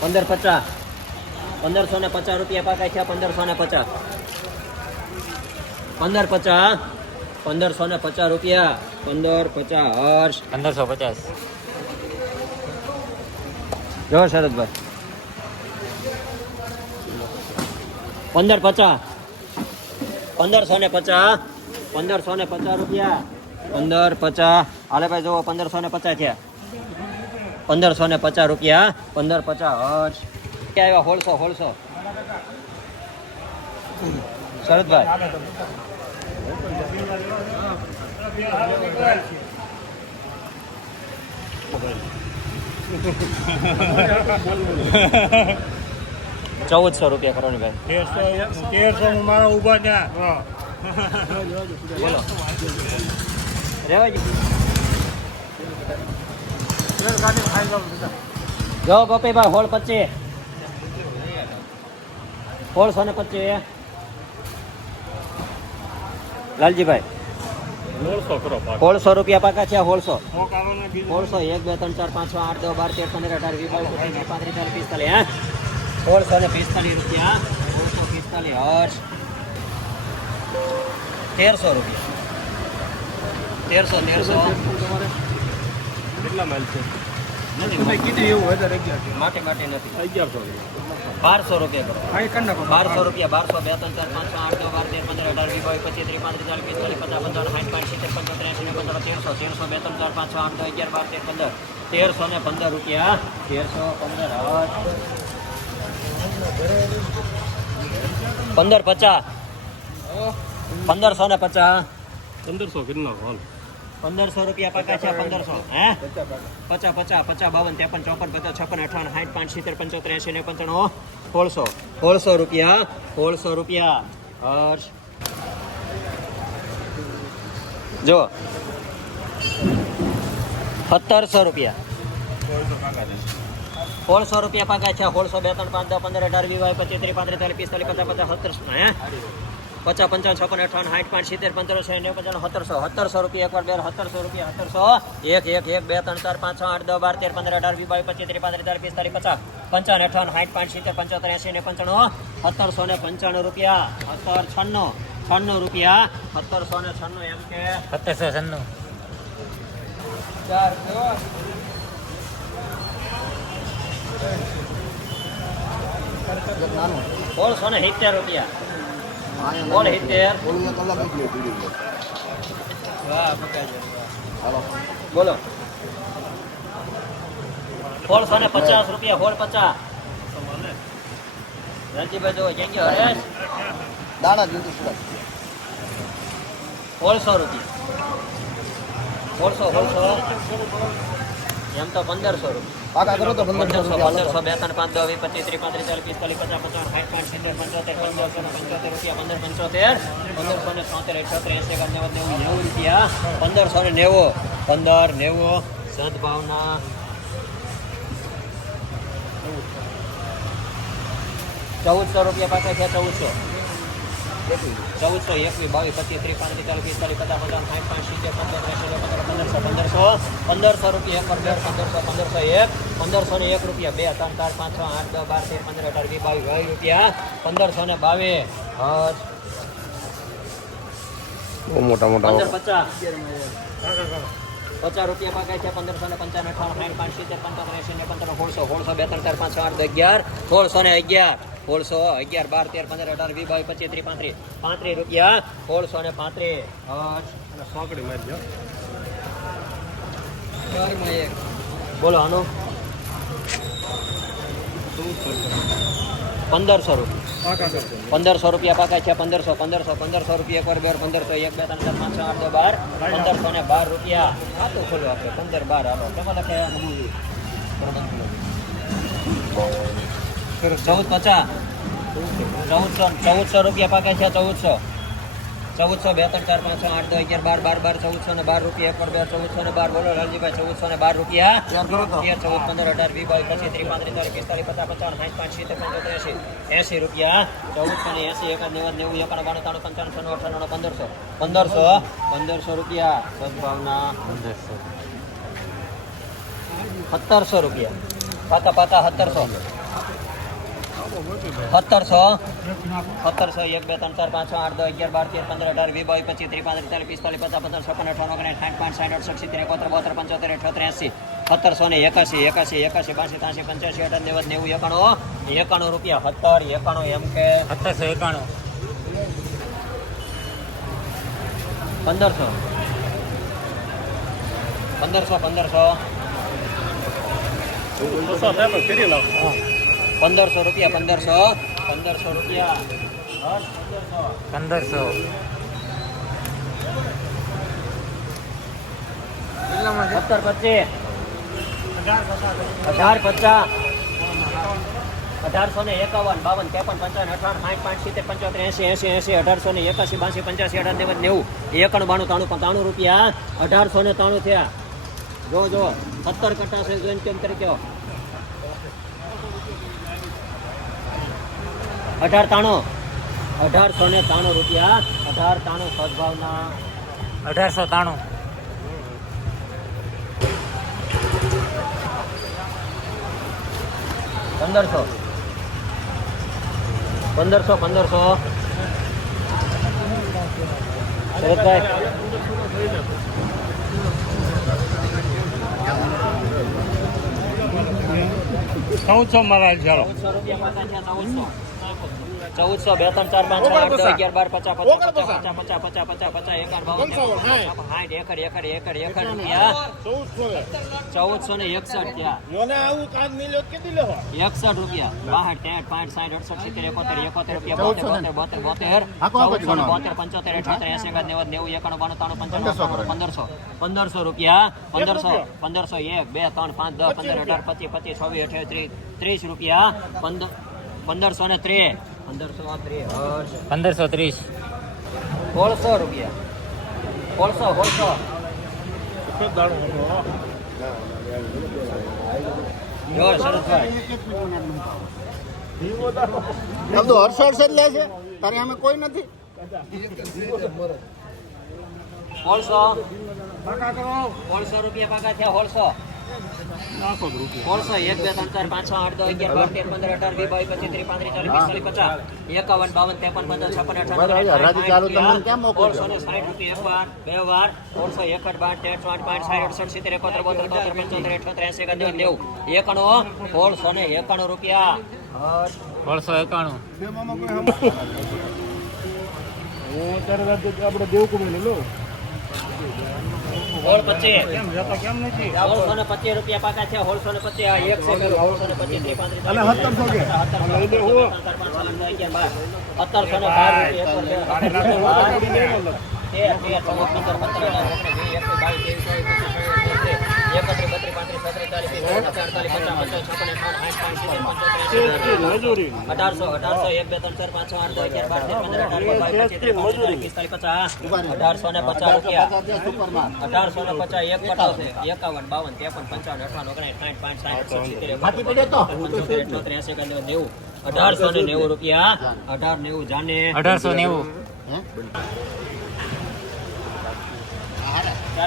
પંદર પચાસ. પંદરસો ને પચાસ રૂપિયા પાકાય છે પંદરસો ને પચાસ. પંદર પચાસ. પંદરસો ને પચાસ રૂપિયા. પંદર પચાસ. હર્ષ પંદરસો પચાસ. જો શરદભાઈ. પંદર પચાસ. પંદરસો ને પચાસ. પંદરસો ને પચાસ રૂપિયા. પંદર પચાસ. હાલે ભાઈ જુઓ પંદરસો ને પચાસ થયા. પંદરસો ને પચાસ રૂપિયા. પંદર પચાસ ક્યાં આવ્યા? હોળસો હોળસો શરદભાઈ. ચૌદસો રૂપિયા કરો ને ભાઈ. તેરસો માં મારા ઊભા ત્યાં. બોલો રેવાજી જો ગોપીભાઈ હોળ પચીસ સોળસો ને પચીસ લાલજીભાઈ દોઢસો કરો પાક સોળસો રૂપિયા પાકા છે સોળસો મોકાનો ને બીજો સોળસો એક બે ત્રણ ચાર પાંચ છ આઠ દસ બાર તેર પંદર અઢાર વીસ બાવીસ પચીસ ત્રીસ પાંત્રીસ ચાલીસ પિસ્તાલીસ હે સોળસો ને પિસ્તાલીસ રૂપિયા સોળસો પિસ્તાલીસ હર્ષ તેરસો રૂપિયા તેરસો તેરસો કેટલા માઇલ છે બારસો રૂપિયા કરો. બારસો રૂપિયા બારસો બે ત્રણ ચાર પાંચસો આઠ નવ બાર તેર પંદર અઢાર વીસ બાવીસ પચીસ ત્રીસ પાંત્રીસ ચાલીસ પિસ્તાલીસ પચાસ પંચાવન સાઠ પાંચ સિત્તેર પંચોતેર એંસી ને પંદર તેરસો તેરસો બે ત્રણ ચાર પાંચ આઠ નવ અગિયાર બાર તેર પંદર. તેરસો ને પંદર રૂપિયા. તેરસો પંદર પંદર પચાસ. પંદરસો ને પચાસ. પંદરસો કેટલો હાલ. પંદરસો રૂપિયા પાકા છે, પંદરસો. હે? પચાસ પચાસ પચાસ, બાવન, ત્રેપન, ચોપન, પચાસ, છપ્પન, અઠાવન, સાઠ પાંચ સિત્તેર પંચોતેર એસી ને પંચાણું સોળસો. સોળસો રૂપિયા સોળસો રૂપિયા. હર્ષ. જો. સત્તરસો રૂપિયા. સોળસો રૂપિયા પાકા છે, સોળસો, બે, ત્રણ, પાંચ, દસ, પંદર, અઢાર, વીસ પચીસ, ત્રીસ, પાંત્રીસ, ચાલીસ, પિસ્તાલીસ, પચાસ પચાસ સત્તરસો હે? પચાસ પંચાવન છપ્પન અઠાવન સાઠ પાંચ સિત્તેર પંદરસો ને પંચાવન સત્તરસો સત્તરસો રૂપિયા એકવાર બે સત્તરસો રૂપિયા સત્તરસો એક એક એક બે ત્રણ ચાર પાંચ છ આઠ દસ બાર તેર પંદર અઢાર વીસ બાવીસ પચીસ ત્રીસ પાંત્રીસ ચાલીસ પિસ્તાલીસ પચાસ પંચાવન અઠાવન સાઠ પાંચ સિત્તેર પંચોતેર એસી ને પંચાણું સત્તરસો ને પંચાણું રૂપિયા સત્તર છન્નું છન્નું રૂપિયા સત્તરસો ને છન્નું એમ કે સત્તરસો છન્નું. ચાર સોળસો ને સિત્તેર રૂપિયા. વાહ પકાજો બોલો. સોળસો ને પચાસ રૂપિયા સોળ પચાસ. રણજીભાઈ જો ક્યાં ગયો? હરેશ? દાણા સુરત સોળસો રૂપિયા. સોળસો સોળસો. એમ તો પંદરસો રૂપિયા. પાકા કરો તો પંદરસો બે ત્રણ પાંચ દસ વીસ પચીસ ત્રીસ પાંત્રીસ ચાલીસ પિસ્તાલીસ પચાસ પચાસ સાઠ પાંચ સિત્તેર પંચોતેર પંદરસો પંચોતેર રૂપિયા પંદર પંચોતેર પંદરસો ને છોતેર અઠ્યોતેર એસી એકાદ નેવું નેવું નેવું રૂપિયા પંદરસો ને નેવું પંદર નેવું સદભાવના. ચૌદસો રૂપિયા પાછા છે ચૌદસો. ચૌદસો એકવીસ બાવીસ પચીસ ત્રીસ પાંત્રીસ ચાલીસ પિસ્તાલીસ પચાસ. પચાસ સાઠ પાંચ સિત્તેર પંદર પંદરસો પંદરસો પંદરસો રૂપિયા એક પર બે પંદરસો પંદરસો એક પંદરસો ને એક રૂપિયા બે ત્રણ ચાર પાંચ છ આઠ દસ બાર તેર પંદર અઢાર વીસ બાવીસ બાવીસ રૂપિયા પંદરસો ને બાવીસ હજ મોટા મોટા પંદર પચાસ પચાસ રૂપિયા પાકાય છે પંદરસો ને પંચાવન અઠાવન સાઠ પાંચ સિત્તેર પંચાવન એસી ને પંદર સોળસો સોળસો બે ત્રણ ચાર પાંચ છ આઠ અગિયાર સોળસો ને અગિયાર સોળસો અગિયાર બાર તેર પંદર અઢાર વીસ બાવીસ પચીસ ત્રીસ પાંત્રીસ પાંત્રીસ રૂપિયા સોળસો ને પાંત્રીસ. સોકડી મારી જાઓ બોલો આનો પંદરસો રૂપિયા પંદરસો રૂપિયા પાકા છે પંદરસો પંદરસો પંદરસો રૂપિયા પર બે પંદરસો એક બે ત્રણ ચાર પાંચ છ આઠ બાર. પંદરસો ને બાર રૂપિયા. ખાતું ખોલ્યું આપણે. પંદર બાર હાલો. કેમાં લખે ચૌદ પચાસ. ચૌદસો ચૌદસો રૂપિયા પાકે છે ચૌદસો. ચૌદસો બે ત્રણ ચાર પાંચ છ આઠ દસ અગિયાર બાર બાર બાર ચૌદસો ને બાર રૂપિયા એક પર બે ચૌદસો ને બાર બોલો લાલજીભાઈ ચૌદસો ને બાર રૂપિયા. યાર કરો તો? તેર ચૌદ પંદર અઢાર વી બાવીસ પચીસ ત્રીસ પાંત્રીસ ચાલીસ પિસ્તાલીસ પચાસ પચાસ સાઠ પાંચ સિત્તેર પંચોતેર એસી એસી રૂપિયા. ચૌદસો ને એસી એકાદ નેવું નેવું એકાણું બાણું ત્રાણું પંચાણું છન્નું અઠાણું પંદરસો. પંદરસો પંદરસો રૂપિયા. સદભાવના. પંદરસો. સત્તરસો રૂપિયા. પાકા પાકા સત્તરસો. સત્તરસો સત્તરસો એક બે ત્રણ ચાર પાંચ છ આઠ દસ અગિયાર બાર તેર પંદર અઢાર વીસ બાવીસ પચીસ ત્રીસ પાંત્રીસ ચાલીસ પિસ્તાલીસ પચાસ પચાસ છપ્પન અઠાવન ઓગણીસ સાઠ પાંચ સાઠ અડસઠ સિત્તેર એકોતેર બોતેર પંચોતેર અઠોતેર એંસી સત્તરસો ને એકાસી એકાસી એકાસી બાસી ત્યાસી પંચ્યાસી અઢાર નેવું નેવું એકાણું એકાણું રૂપિયા સત્તર એકાણું એમ કે સત્તરસો એકાણું પંદરસો પંદરસો પંદરસો બસો થાય પણ ફેરી નાખો પંદરસો રૂપિયા પંદરસો. પંદરસો રૂપિયા. પંદરસો. સત્તર પચીસ. અઢાર પચાસ. અઢારસો ને એકાવન બાવન ત્રેપન પંચાવન અઠાવન સાઠ પાંચ સિત્તેર પંચોતેર એસી એસી એસી અઢારસો ને એકાસી બાસી પંચ્યાસી અઢાર નેવું નેવું. એકણ બાણું ત્રાણું ત્રાણું રૂપિયા. અઢારસો ને ત્રાણું થયા. જો જો. સત્તર કટ્ટા છે જોઈન કેમ તરીકે અઢાર તાણો. અઢારસો ને ત્રાણું રૂપિયા. અઢાર ત્રાણું સદભાવના. અઢારસો તાણું. પંદરસો. પંદરસો પંદરસો. શરદભાઈ. ચૌદસો મારા ચાલો. ચૌદસો રૂપિયા ચૌદસો બે ત્રણ ચાર પાંચ આઠ અગિયાર બાર પચાસ પચાસ પચાસ પચાસ. પચાસ પચાસ પચાસ એકાદ બાવન સાઠ એકર એકર એકર એકર રૂપિયા. ચૌદસો ને. એકસઠ થયા. એકસઠ રૂપિયા. બાસઠ ત્રેસઠ પાંચ સાઠ અડસઠ સિત્તેર એકોતેર એકોતેર રૂપિયા બોતેર બોતેર બોતેર. ને બોતેર પંચોતેર અઠોતેર એસી એકાદ નેવું નેવું એકાણું બાણું ત્રાણું પંચાણું પંદરસો પંદરસો. રૂપિયા. પંદરસો પંદરસો એક બે ત્રણ પાંચ દસ પંદર અઢાર પચીસ પચીસ છવ્વીસ અઠ્યાવીસ ત્રીસ ત્રીસ રૂપિયા. પંદર પંદરસો ને ત્રીસ. પંદરસો ત્રીસ. સોળસો રૂપિયા. સોળસો સોળસો. તો હર્ષ હર્ષ જ લે છે. તારે અમે કોઈ નથી? સોળસો. સોળસો રૂપિયા પાકા થયા સોળસો. સોળસો એક બે ત્રણ ચાર પાંચ છ આઠ દસ અગિયાર બાર તેર પંદર અઢાર વીસ બાવીસ પચીસ ત્રીસ પાંત્રીસ ચાલીસ પિસ્તાલીસ પચાસ એકાવન બાવન ત્રેપન પંદર છપ્પન કેમ સોળસો ને સાઠ રૂપિયા એક વાર બે વાર સોળસો એકઠ બાર તેર ચોઠ પાંચ સાઠ અડસઠ સિત્તેર એકોતેર બોતેર તોતેર પંચોતેર અઠોતેર એસી એકાદ નેવું નેવું એકાણું સોળસો ને એકાણું રૂપિયા. સોળસો એકાણું. હું અત્યારે રાજ્ય આપણે દેવકુમાર લો. સોળ પચીસ સોળસો ને પચીસ રૂપિયા પાકા છે સોળસો ને પચીસ એક ને પચીસ પાંત્રીસ સત્તરસો ને બાર રૂપિયા એકત્રીસ, અઢારસો અઢારસો એક બે ત્રણ ચાર પાંચ આઠ અગિયાર બાર પંદર અઢારસો ને પચાસ રૂપિયા અઢારસો ને પચાસ એક પટાવશે એકાવન બાવન ત્રેપન પંચાવન અઠાવન ઓગણીસ સાઠ પાંચ સાઠ સિત્તેર? પંચોતેર નેવું અઢારસો નેવું રૂપિયા અઢાર નેવું જાને અઢારસો નેવું હે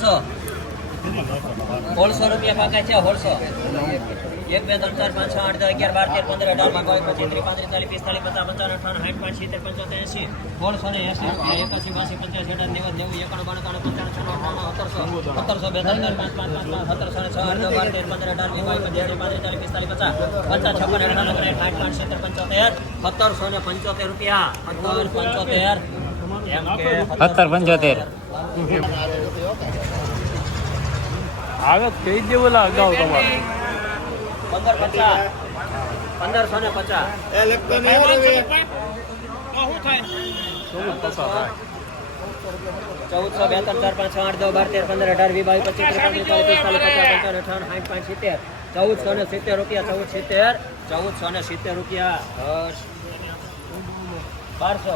ચારે હોળસો રૂપિયા પાકા છે, હોળસો. એક, બે, ત્રણ, ચાર, પાંચ, છ, આઠ, દસ, અગિયાર, બાર, તેર, પંદર, અઢાર, બાર બાવીસ પછી ત્રીસ, પાંત્રીસ, ચાલીસ, પિસ્તાલીસ, પચાસ, પંચાવન, અઠાવન, સાઠ, પાંચ, સિત્તેર, પંચોતેર એસી હોળસો ને એસી રૂપિયા એકાસી બાસી, પંચ્યાસી, અઢાર, નેવું નેવું, એકાણું, બાણું પંચાણું છન્નું સત્તરસો. સત્તરસો બે, ત્રણ, ચાર, પાંચ પાંચ પાંચ પાંચ, સત્તરસો ને છ આઠ બાર, તેર, પંદર, અઢાર વીસ બાવીસ પચીસ ત્રીસ પાંત્રીસ, ચાલીસ, પિસ્તાલીસ, પચાસ પચાસ, છપ્પન, અઠાવન સાઠ પાંચ, સત્તર, પંચોતેર, સત્તરસો ને પંચોતેર રૂપિયા. સત્તર, પંચોતેર. સત્તર, પંચોતેર. આવે કહી દેવું લા અગાઉ તમારે પંદર પચાસ પંદરસો ને પચાસ ચૌદસો બેતર ચાર પાંચ છ આઠ દસ બાર તેર પંદર અઢાર વીસ બાવીસ પચીસ ત્રીસ પાંત્રીસ ચાલીસ પચાસ પંચાવન અઠાવન સાઠ પાંચ સિત્તેર ચૌદસો ને સિત્તેર રૂપિયા ચૌદ સિત્તેર ચૌદસો ને સિત્તેર રૂપિયા બારસો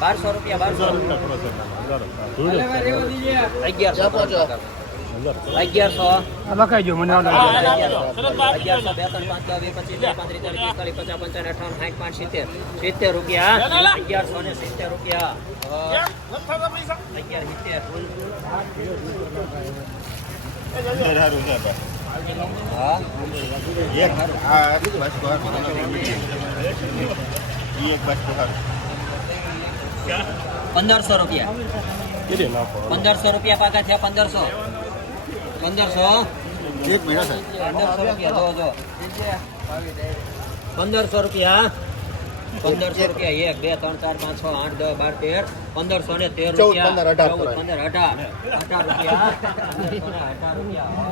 બારસો રૂપિયા બારસો અગિયારસો અગિયારસો. આમાં જો મને અગિયારસો. બે ત્રણ પાંચ દસ પચીસ ત્રીસ પાંત્રીસ ચાલીસ પિસ્તાલીસ પચાસ પંચાવન અઠાવન સાઠ પાંચ સિત્તેર. સિત્તેર રૂપિયા. અગિયારસો ને સિત્તેર રૂપિયા. અગિયાર સિત્તેર હા એક. આ બસ એક પંદરસો રૂપિયા. પંદરસો રૂપિયા પાકા થયા પંદરસો. પંદરસો. એક મહિના સાહેબ પંદરસો રૂપિયા પંદરસો રૂપિયા. પંદરસો રૂપિયા એક બે ત્રણ ચાર પાંચ છ આઠ દસ બાર તેર. પંદરસો ને તેર રૂપિયા. પંદર, અઢાર રૂપિયા. અઢાર રૂપિયા